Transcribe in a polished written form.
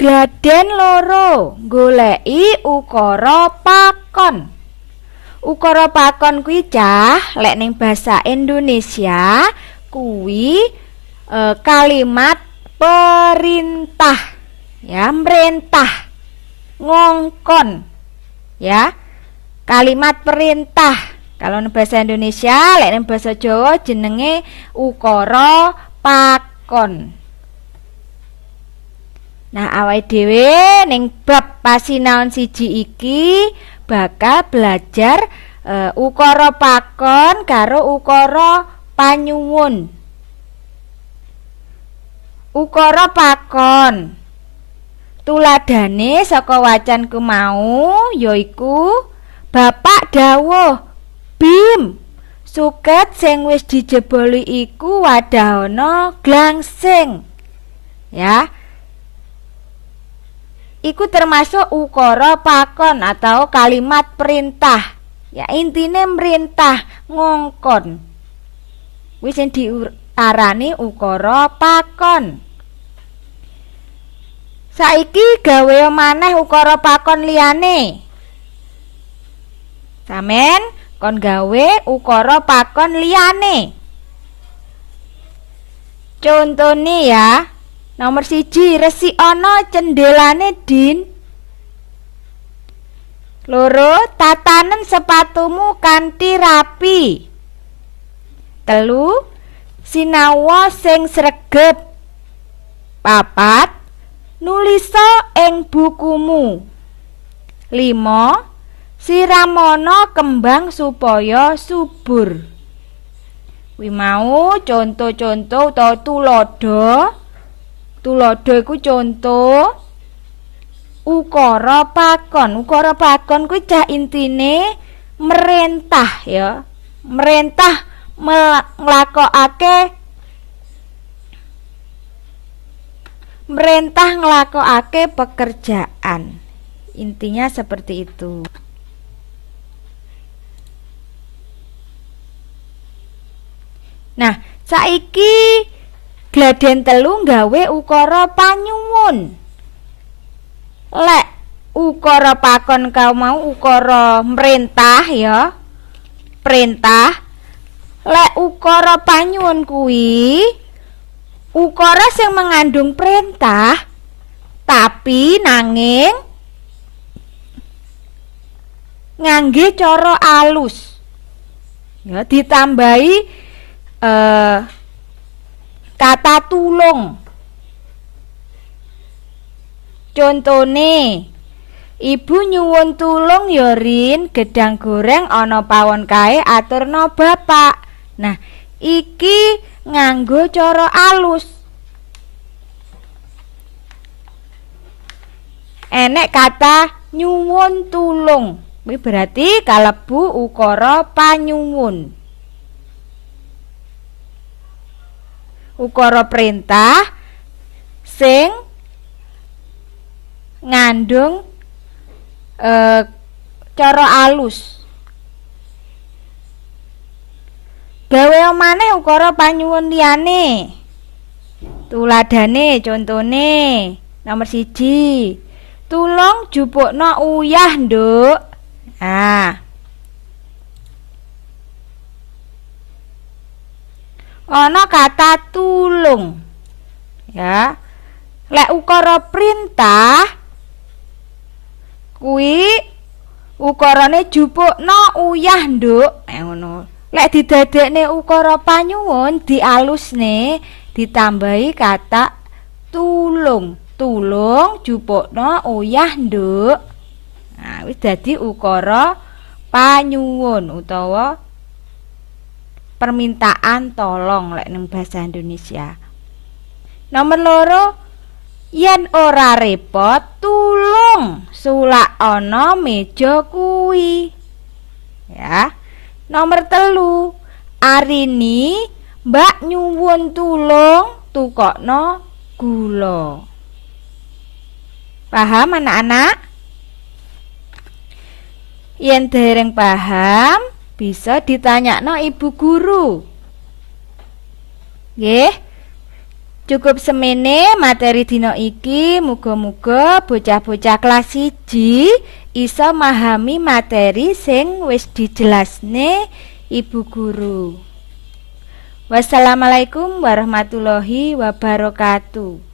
Gladen loro goleki ukara pakon. Ukara pakon kuwi cah lek ning basa Indonesia kuwi kalimat perintah, ya, merintah, ngongkon, ya, kalimat perintah. Kalau ning bahasa Indonesia, lek ning bahasa Jawa jenenge ukara pakon. Nah, awake dhewe ning bab pasinaon siji iki bakal belajar ukara pakon karo ukara panyuwun. Ukara pakon tuladhane saka wacanku mau yaiku Bapak dawuh, Bim, suket sing wis dijeboli iku wadahana glangsing. Ya. Iku termasuk ukara pakon atau kalimat perintah. Ya, intine merintah, ngongkon. Wis sing diarani ukara pakon. Saiki gawe maneh ukara pakon liyane. Samen kon gawe ukara pakon liyane. Contone ya. Nomor 1, resik ana cendelane Din. 2, tatanen sepatumu kanthi rapi. 3, sinawa sing sregep. 4, nulisa ing bukumu. 5, siramana kembang supaya subur. Kuwi mau contoh-contoh utawa tulodo. Tulodo iku contoh ukara pakon. Ukara pakon kuwi cah intine merintah, ya. Merintah nglakokake pekerjaan. Intinya seperti itu. Nah, saiki Gladen 3 gawe ukara panyuwun. Lek ukara pakon kau mau ukara merintah, ya, perintah. Lek ukara panyuwun kuwi ukara sing mengandung perintah tapi nanging ngangge cara alus. Ya, ditambahi kata tulung. Contone, ibu nyuwun tulung ya Rin, gedang goreng ana pawon kae aturna bapak. Nah, iki nganggo cara alus. Enek kata nyuwun tulung. Kuwi berarti kalebu ukara panyuwun. Ukara perintah sing ngandung cara alus. Gawe maneh ukara panyuwun liyane. Tuladhane contone nomor 1, tulung jupukna uyah, Nduk. Nah, ana kata tulung, ya. Lek ukara perintah kuwi ukarane jupukna uyah, Nduk, ngono. Lek didadekne ukara panyuwun dialusne ditambahi kata tulung. Tulung jupukna uyah, Nduk. Nah, wis dadi ukara panyuwun utawa permintaan tolong lek ning bahasa Indonesia. Nomor 2, yen ora repot tulung sulak ana meja kuwi. Ya. Nomor 3, arini Mbak nyuwun tulung tukokno gula. Paham anak-anak? Yen dereng paham bisa ditanyakno ibu guru. Nggih. Cukup semene materi dina iki, muga-muga bocah-bocah kelas 1 iso memahami materi sing wis dijelasne Ibu Guru. Wassalamualaikum warahmatullahi wabarakatuh.